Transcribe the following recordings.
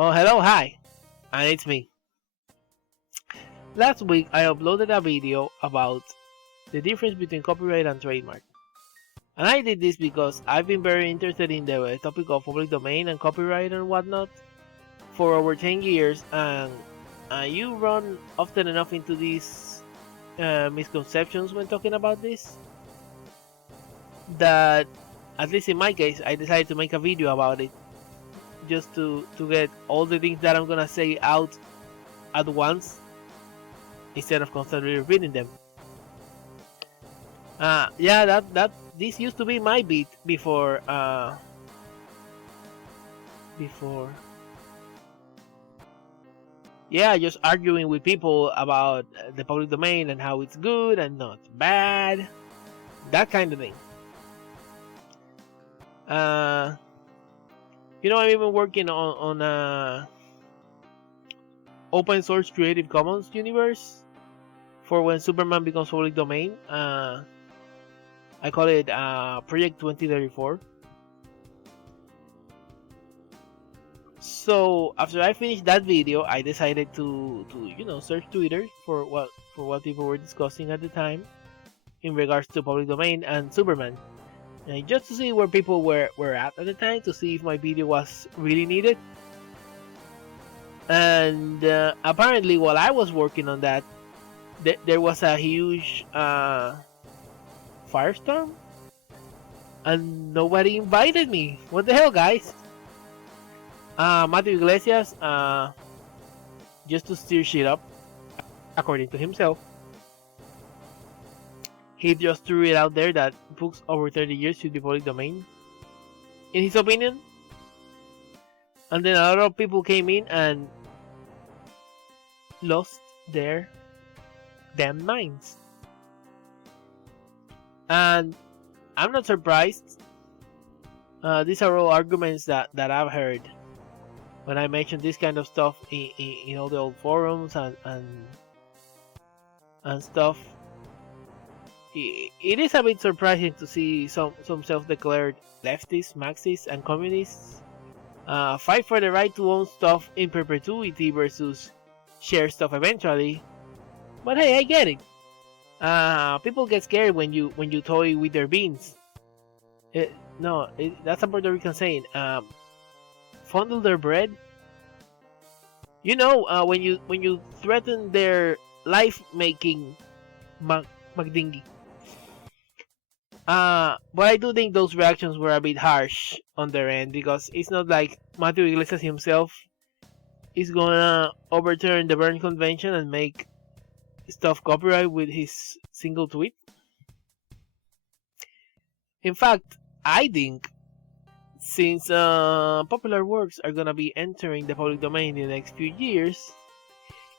Oh, hello, hi, and it's me. Last week I uploaded a video about the difference between copyright and trademark. And I did this because I've been very interested in the topic of public domain and copyright and whatnot for over 10 years, and you run often enough into these misconceptions when talking about this that, at least in my case, I decided to make a video about it just to get all the things that I'm gonna say out at once instead of constantly repeating them. Yeah, that this used to be my beat before yeah, just arguing with people about the public domain and how it's good and not bad, that kind of thing. I'm even working on a open source Creative Commons universe for when Superman becomes public domain. I call it Project 2034. So after I finished that video, I decided to search Twitter for what people were discussing at the time in regards to public domain and Superman, and just to see where people were at the time, to see if my video was really needed. And apparently, while I was working on that, there was a huge firestorm, and nobody invited me. What the hell, guys? Matthew Iglesias, just to steer shit up, according to himself, he just threw it out there that books over 30 years should be public domain, in his opinion. And then a lot of people came in and lost their damn minds. And I'm not surprised. These are all arguments that I've heard when I mention this kind of stuff in all the old forums and stuff. It is a bit surprising to see some self-declared leftists, Marxists, and communists fight for the right to own stuff in perpetuity versus share stuff eventually. But hey, I get it. People get scared when you toy with their beans. That's a Puerto Rican saying. Fondle their bread. When you threaten their life making magdingi. But I do think those reactions were a bit harsh on their end, because it's not like Matthew Iglesias himself is gonna overturn the Berne Convention and make stuff copyright with his single tweet. In fact, I think since popular works are gonna be entering the public domain in the next few years,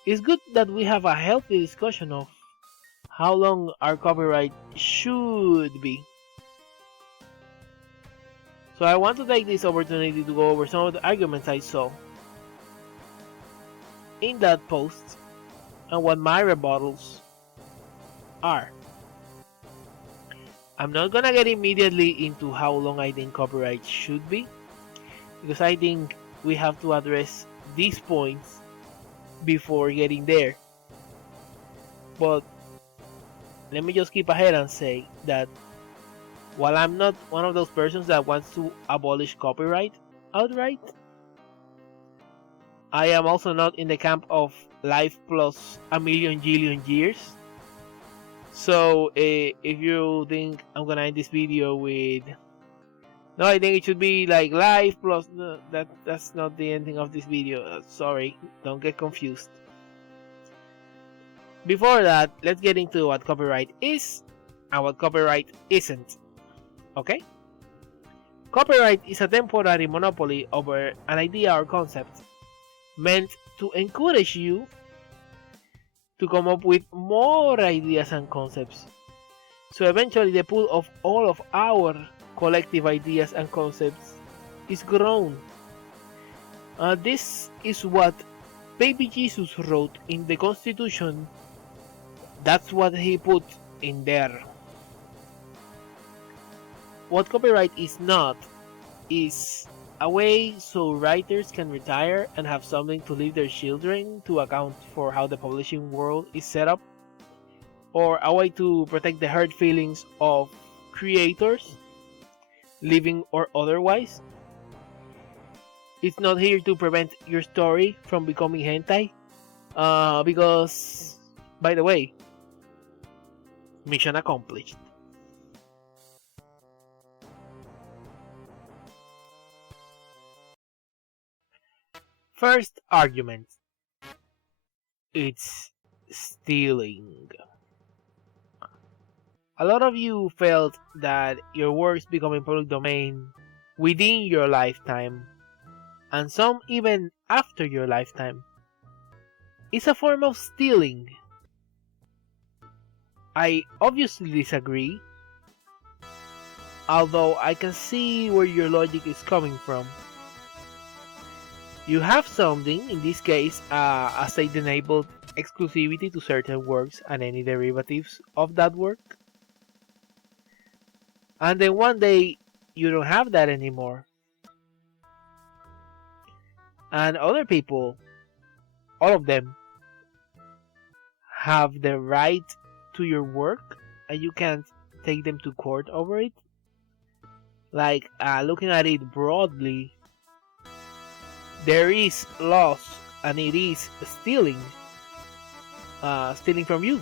it's good that we have a healthy discussion of how long our copyright should be. So I want to take this opportunity to go over some of the arguments I saw in that post and what my rebuttals are. I'm not gonna get immediately into how long I think copyright should be, because I think we have to address these points before getting there. But let me just skip ahead and say that while I'm not one of those persons that wants to abolish copyright outright, I am also not in the camp of life plus a million jillion years. So if you think I'm gonna end this video with no, I think it should be like life plus that's not the ending of this video. Sorry, don't get confused. Before that, let's get into what copyright is and what copyright isn't. Okay? Copyright is a temporary monopoly over an idea or concept meant to encourage you to come up with more ideas and concepts. So eventually the pool of all of our collective ideas and concepts is grown. This is what Baby Jesus wrote in the Constitution. That's what he put in there. What copyright is not is A way so writers can retire and have something to leave their children to account for how the publishing world is set up, or a way to protect the hurt feelings of creators, living or otherwise. It's not here to prevent your story from becoming hentai, because, by the way, mission accomplished. First argument. It's stealing. A lot of you felt that your works becoming public domain within your lifetime, and some even after your lifetime, is a form of stealing. I obviously disagree, although I can see where your logic is coming from. You have something, in this case, a state-enabled exclusivity to certain works and any derivatives of that work. And then one day, you don't have that anymore. And other people, all of them, have the right to your work, and you can't take them to court over it. Like, looking at it broadly, there is loss, and it is stealing. Stealing from you.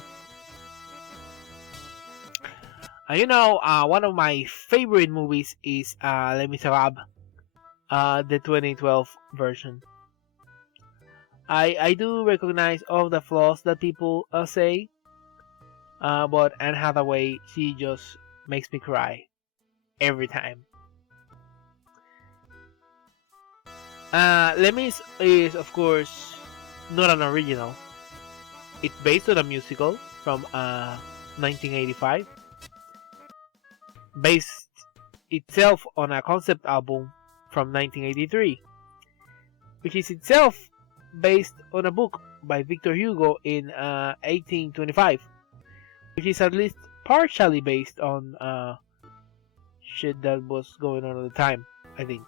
And one of my favorite movies is Les Miserables, the 2012 version. I do recognize all the flaws that people say, but Anne Hathaway, she just makes me cry every time. Les Mis is, of course, not an original. It's based on a musical from 1985, based itself on a concept album from 1983, which is itself based on a book by Victor Hugo in 1825, which is at least partially based on shit that was going on at the time, I think.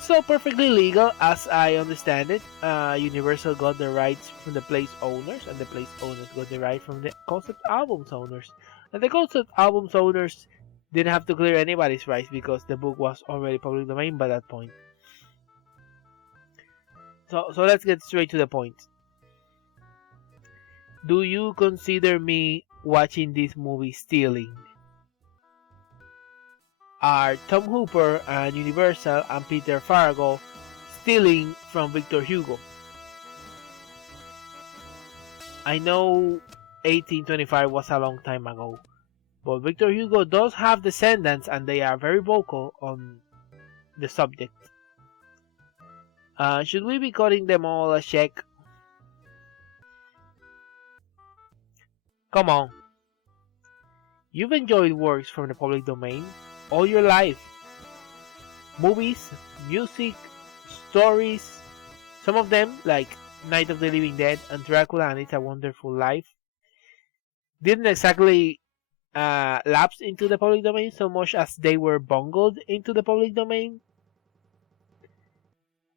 So perfectly legal, as I understand it. Universal got the rights from the place owners, and the place owners got the right from the concept albums owners. And the concept albums owners didn't have to clear anybody's rights because the book was already public domain by that point. So let's get straight to the point. Do you consider me watching this movie stealing? Are Tom Hooper and Universal and Peter Farrago stealing from Victor Hugo? I know 1825 was a long time ago, but Victor Hugo does have descendants and they are very vocal on the subject. Should we be cutting them all a check? Come on. You've enjoyed works from the public domain all your life. Movies, music, stories. Some of them, like Night of the Living Dead and Dracula and It's a Wonderful Life, didn't exactly lapse into the public domain so much as they were bungled into the public domain.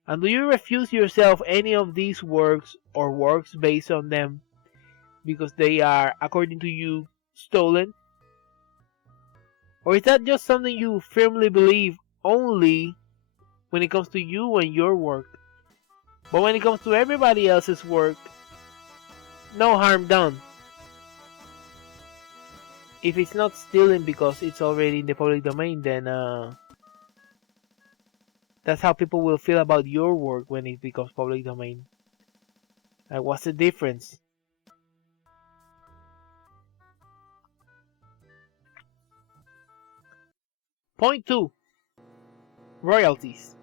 And do you refuse yourself any of these works or works based on them because they are, according to you, stolen? Or is that just something you firmly believe only when it comes to you and your work? But when it comes to everybody else's work, no harm done. If it's not stealing because it's already in the public domain, then that's how people will feel about your work when it becomes public domain. Like, what's the difference? Point 2. Royalties.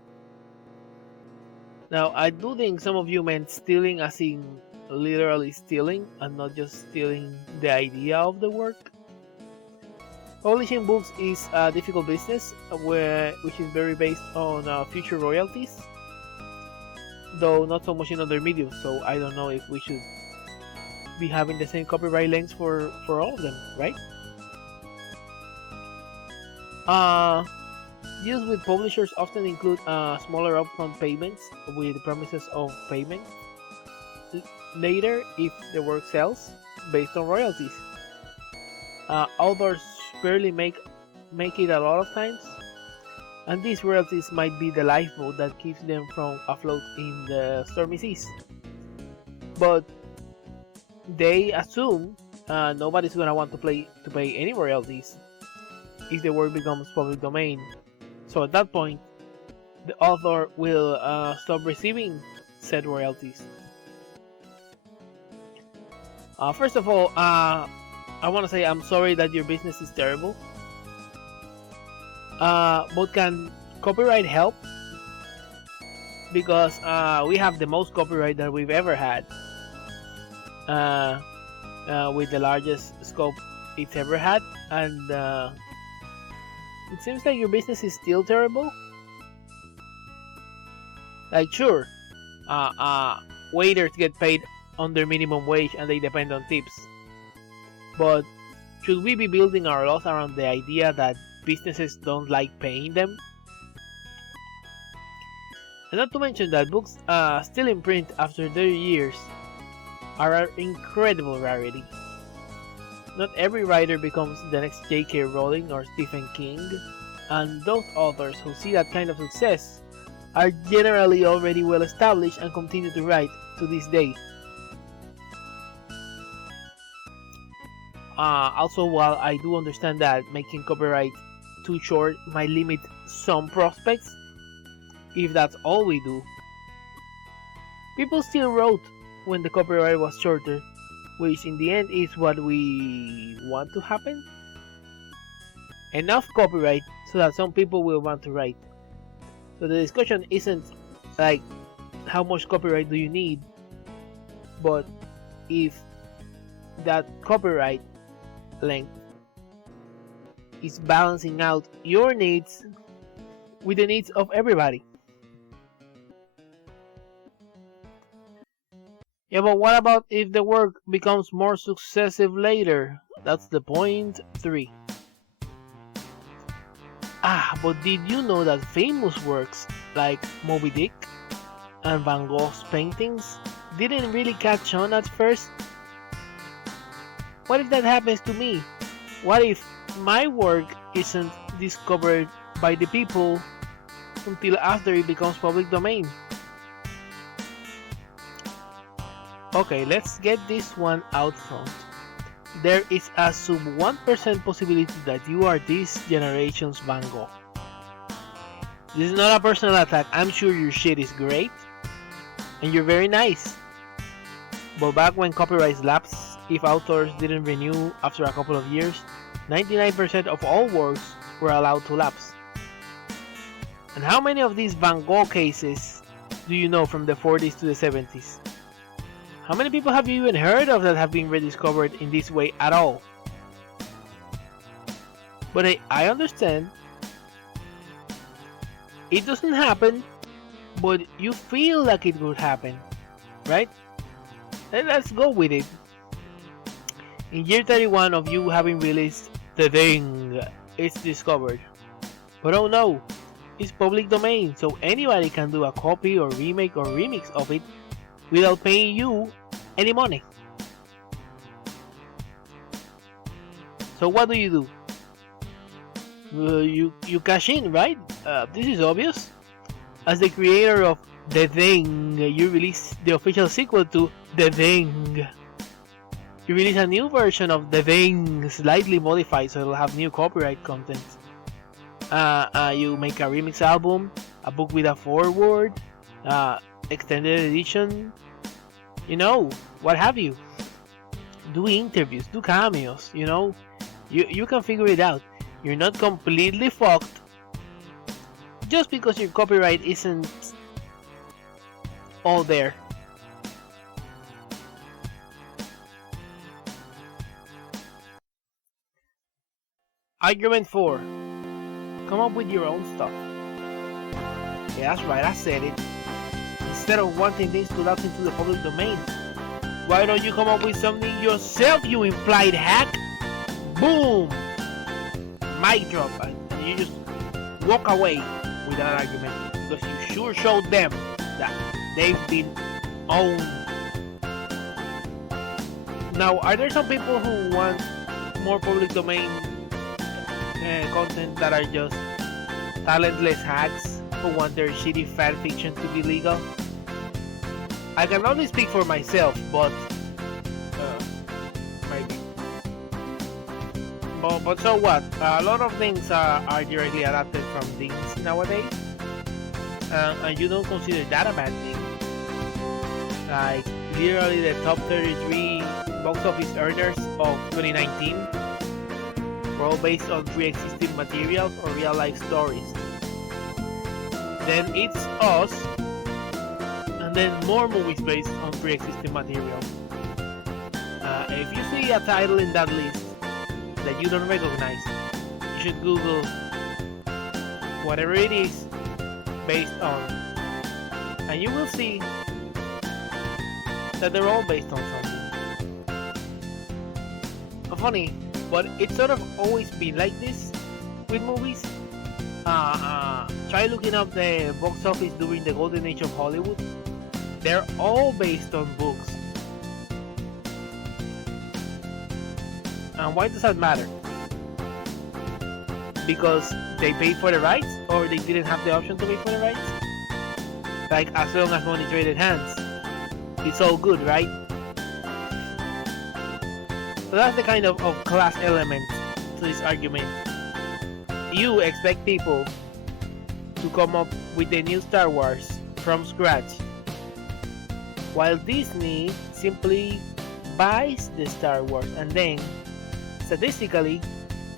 Now, I do think some of you meant stealing as in literally stealing and not just stealing the idea of the work. Publishing books is a difficult business which is very based on future royalties, though not so much in other mediums, so I don't know if we should be having the same copyright lengths for all of them, right? Deals with publishers often include smaller upfront payments with promises of payment later if the work sells, based on royalties. Authors barely make it a lot of times, and these royalties might be the lifeboat that keeps them from afloat in the stormy seas. But they assume nobody's gonna want to pay any royalties if the work becomes public domain. So at that point, the author will stop receiving said royalties. First of all, I want to say I'm sorry that your business is terrible. But can copyright help? Because we have the most copyright that we've ever had, with the largest scope it's ever had, and it seems like your business is still terrible. Like, sure, waiters get paid under minimum wage and they depend on tips. But should we be building our laws around the idea that businesses don't like paying them? And not to mention that books still in print after 30 years are an incredible rarity. Not every writer becomes the next J.K. Rowling or Stephen King, and those authors who see that kind of success are generally already well established and continue to write to this day. Also, while I do understand that making copyright too short might limit some prospects, if that's all we do, people still wrote when the copyright was shorter, which in the end is what we want to happen. Enough copyright so that some people will want to write. So the discussion isn't like how much copyright do you need, but if that copyright length is balancing out your needs with the needs of everybody. Yeah, but what about if the work becomes more successive later? That's the point 3. But did you know that famous works like Moby Dick and Van Gogh's paintings didn't really catch on at first? What if that happens to me? What if my work isn't discovered by the people until after it becomes public domain? Okay, let's get this one out front. There is a sub 1% possibility that you are this generation's Van Gogh. This is not a personal attack. I'm sure your shit is great and you're very nice. But back when copyright lapsed, if authors didn't renew after a couple of years, 99% of all works were allowed to lapse. And how many of these Van Gogh cases do you know from the 40s to the 70s? How many people have you even heard of that have been rediscovered in this way at all? But I understand. It doesn't happen, but you feel like it would happen, right? And let's go with it. In year 31 of you having released the thing, it's discovered. But oh no, it's public domain, so anybody can do a copy or remake or remix of it without paying you any money. So what do? You cash in, right? This is obvious. As the creator of The Thing, you release the official sequel to The Thing. You release a new version of The Thing, slightly modified so it'll have new copyright content. You make a remix album, a book with a foreword, extended edition, you know, what have you. Do interviews, do cameos, you know. You can figure it out. You're not completely fucked just because your copyright isn't all there. Argument 4. Come up with your own stuff. Yeah, that's right, I said it. Instead of wanting things to lapse into the public domain, why don't you come up with something yourself, you implied hack? Boom! Mic drop, and you just walk away with that argument because you sure showed them that they've been owned. Now, are there some people who want more public domain content that are just talentless hacks who want their shitty fan fiction to be legal? I can only speak for myself, but maybe. But so what? A lot of things are directly adapted from things nowadays, and you don't consider that a bad thing. Like literally the top 33 box office earners of 2019 were all based on pre-existing materials or real-life stories. Then it's Us, and then more movies based on pre-existing material. If you see a title in that list that you don't recognize, you should Google whatever it is based on, and you will see that they're all based on something. Funny, but it's sort of always been like this with movies. Try looking up the box office during the golden age of Hollywood. They're all based on books. And why does that matter? Because they paid for the rights, or they didn't have the option to pay for the rights? Like, as long as money traded hands, it's all good, right? So that's the kind of class element to this argument. You expect people to come up with the new Star Wars from scratch, while Disney simply buys the Star Wars, and then statistically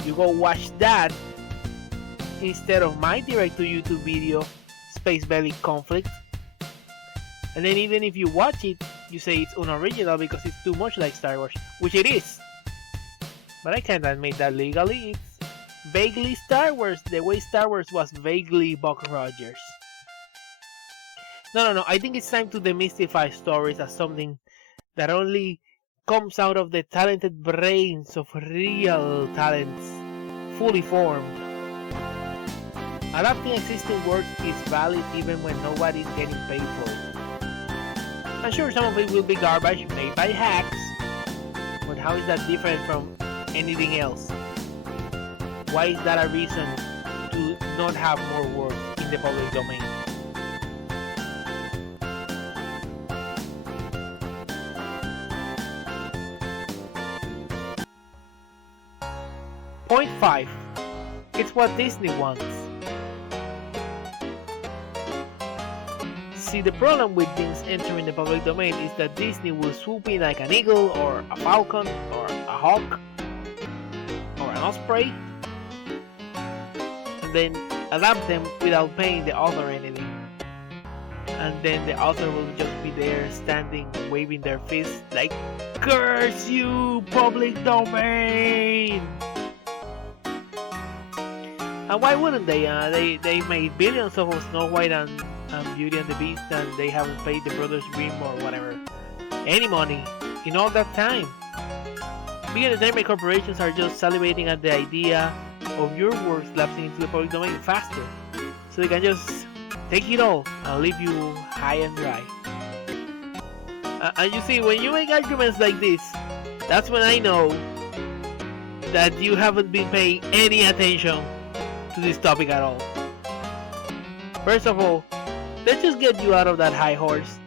you go watch that instead of my direct-to-YouTube video Space Belly Conflict. And then even if you watch it, you say it's unoriginal because it's too much like Star Wars, which it is. But I can't admit that legally. It's vaguely Star Wars, the way Star Wars was vaguely Buck Rogers. No. I think it's time to demystify stories as something that only comes out of the talented brains of real talents, fully formed. Adapting existing works is valid even when nobody's getting paid for it. I'm sure some of it will be garbage made by hacks, but how is that different from anything else? Why is that a reason to not have more work in the public domain? Point 5. It's what Disney wants. See, the problem with things entering the public domain is that Disney will swoop in like an eagle or a falcon or a hawk or an osprey and then adapt them without paying the author anything. And then the author will just be there standing waving their fist like, "Curse you, public domain!" And why wouldn't they? They made billions of Snow White and Beauty and the Beast, and they haven't paid the Brothers Grimm or whatever any money in all that time. Big entertainment corporations are just salivating at the idea of your works lapsing into the public domain faster, so they can just take it all and leave you high and dry. And you see, when you make arguments like this, that's when I know that you haven't been paying any attention to this topic at all. First of all, let's just get you out of that high horse.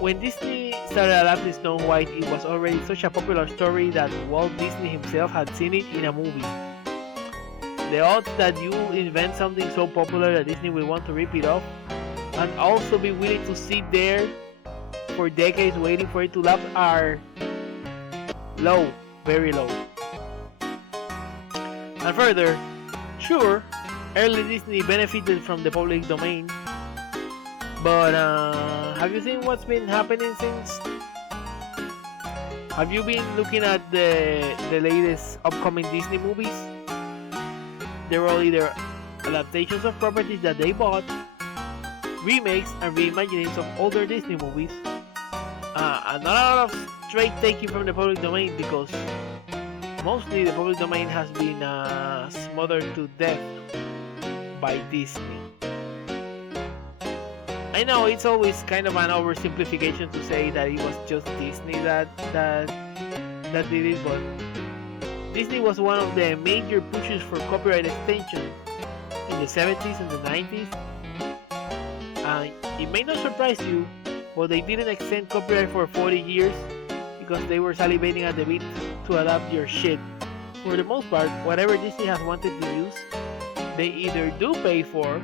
When Disney started adapting Snow White, it was already such a popular story that Walt Disney himself had seen it in a movie. The odds that you invent something so popular that Disney will want to rip it off and also be willing to sit there for decades waiting for it to lapse are low, very low. And further, sure, early Disney benefited from the public domain, but have you seen what's been happening since? Have you been looking at the latest upcoming Disney movies? They're all either adaptations of properties that they bought, remakes and reimaginings of older Disney movies, and not a lot of straight taking from the public domain, because mostly the public domain has been smothered to death by Disney. I know it's always kind of an oversimplification to say that it was just Disney that did it, but Disney was one of the major pushes for copyright extension in the 70s and the 90s. It may not surprise you, but they didn't extend copyright for 40 years because they were salivating at the bit to adapt your shit. For the most part, whatever Disney has wanted to use, they either do pay for,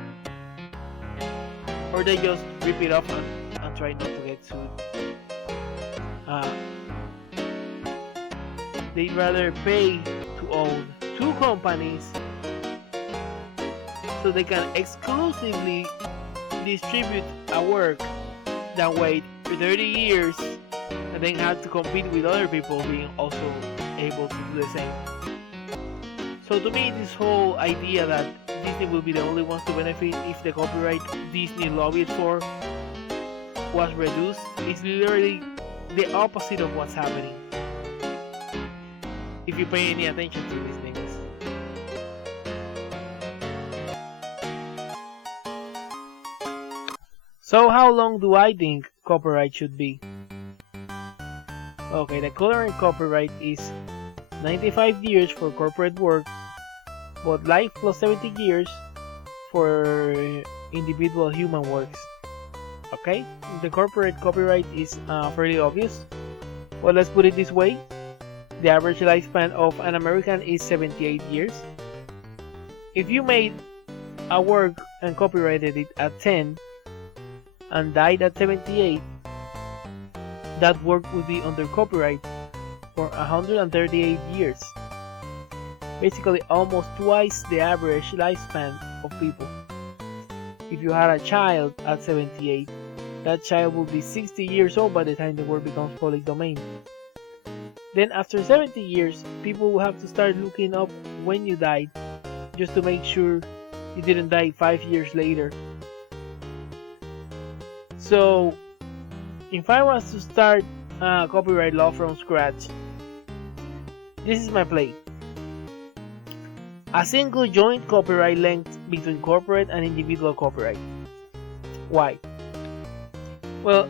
or they just rip it off and try not to get sued. They'd rather pay to own two companies so they can exclusively distribute a work than wait 30 years and then have to compete with other people being also able to do the same. So to me, this whole idea that Disney will be the only ones to benefit if the copyright Disney lobbied for was reduced is literally the opposite of what's happening, if you pay any attention to these things. So how long do I think copyright should be? Okay, the current copyright is 95 years for corporate work, but life plus 70 years for individual human works. Okay, the corporate copyright is fairly obvious, but let's put it this way. The average lifespan of an American is 78 years. If you made a work and copyrighted it at 10 and died at 78, that work would be under copyright for 138 years. Basically almost twice the average lifespan of people. If you had a child at 78, that child will be 60 years old by the time the work becomes public domain. Then after 70 years, people will have to start looking up when you died just to make sure you didn't die 5 years later. So, if I was to start copyright law from scratch, this is my play. A single joint copyright length between corporate and individual copyright. Why? Well,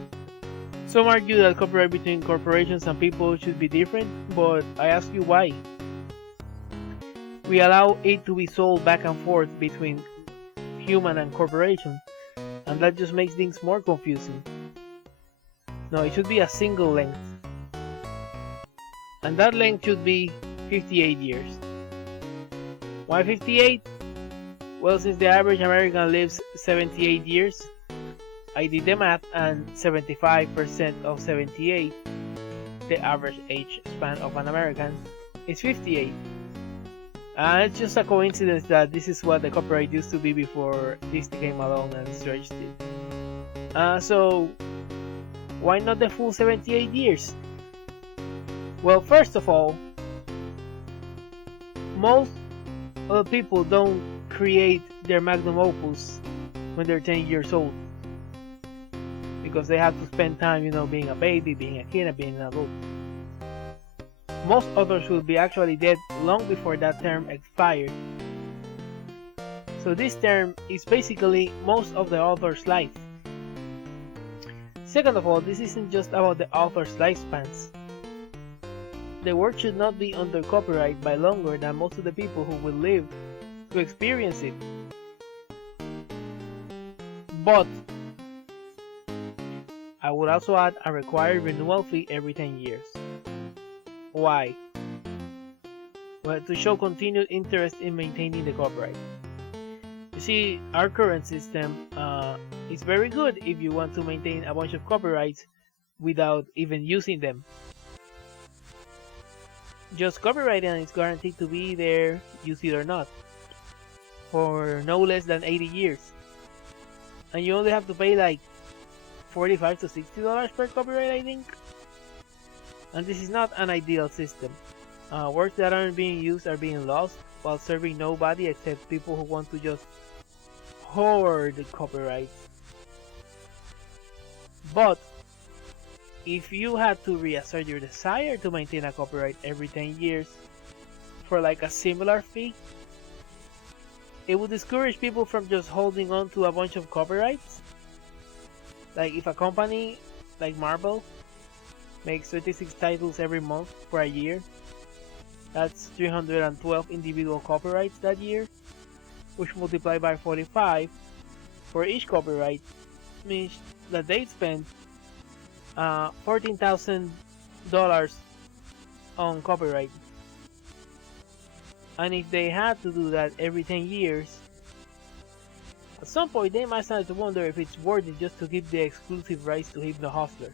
some argue that copyright between corporations and people should be different, but I ask you why. We allow it to be sold back and forth between human and corporation, and that just makes things more confusing. No, it should be a single length. And that length should be 58 years. Why 58? Well, since the average American lives 78 years, I did the math, and 75% of 78, the average age span of an American, is 58. It's just a coincidence that this is what the copyright used to be before Disney came along and stretched it. So, why not the full 78 years? Well, first of all, most people don't create their magnum opus when they're 10 years old, because they have to spend time, being a baby, being a kid, and being an adult. Most authors will be actually dead long before that term expired. So this term is basically most of the author's life. Second of all, this isn't just about the author's lifespans. The work should not be under copyright by longer than most of the people who will live to experience it. But I would also add a required renewal fee every 10 years. Why? Well, to show continued interest in maintaining the copyright. You see, our current system is very good if you want to maintain a bunch of copyrights without even using them. Just copyrighting is guaranteed to be there, use it or not, for no less than 80 years. And you only have to pay like $45 to $60 per copyright, I think. And this is not an ideal system. Works that aren't being used are being lost, while serving nobody except people who want to just hoard the copyrights. But if you had to reassert your desire to maintain a copyright every 10 years for like a similar fee, It would discourage people from just holding on to a bunch of copyrights. Like if a company like Marvel makes 26 titles every month for a year, that's 312 individual copyrights that year, which multiplied by 45 for each copyright means that they spend $14,000 on copyright. And if they had to do that every 10 years, at some point they might start to wonder if it's worth it just to keep the exclusive rights to Hypno Hustler.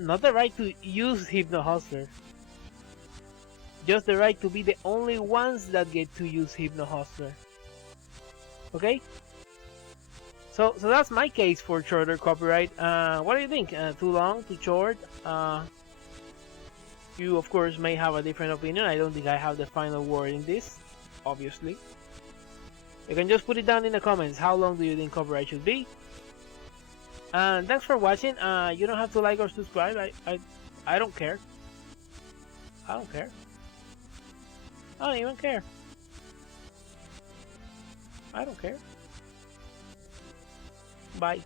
Not the right to use Hypno Hustler, just the right to be the only ones that get to use Hypno Hustler. Okay? So that's my case for shorter copyright. What do you think? Too long? Too short? You of course may have a different opinion. I don't think I have the final word in this, obviously. You can just put it down in the comments. How long do you think copyright should be? And thanks for watching. You don't have to like or subscribe. I don't care. I don't care. I don't even care. I don't care. Bye.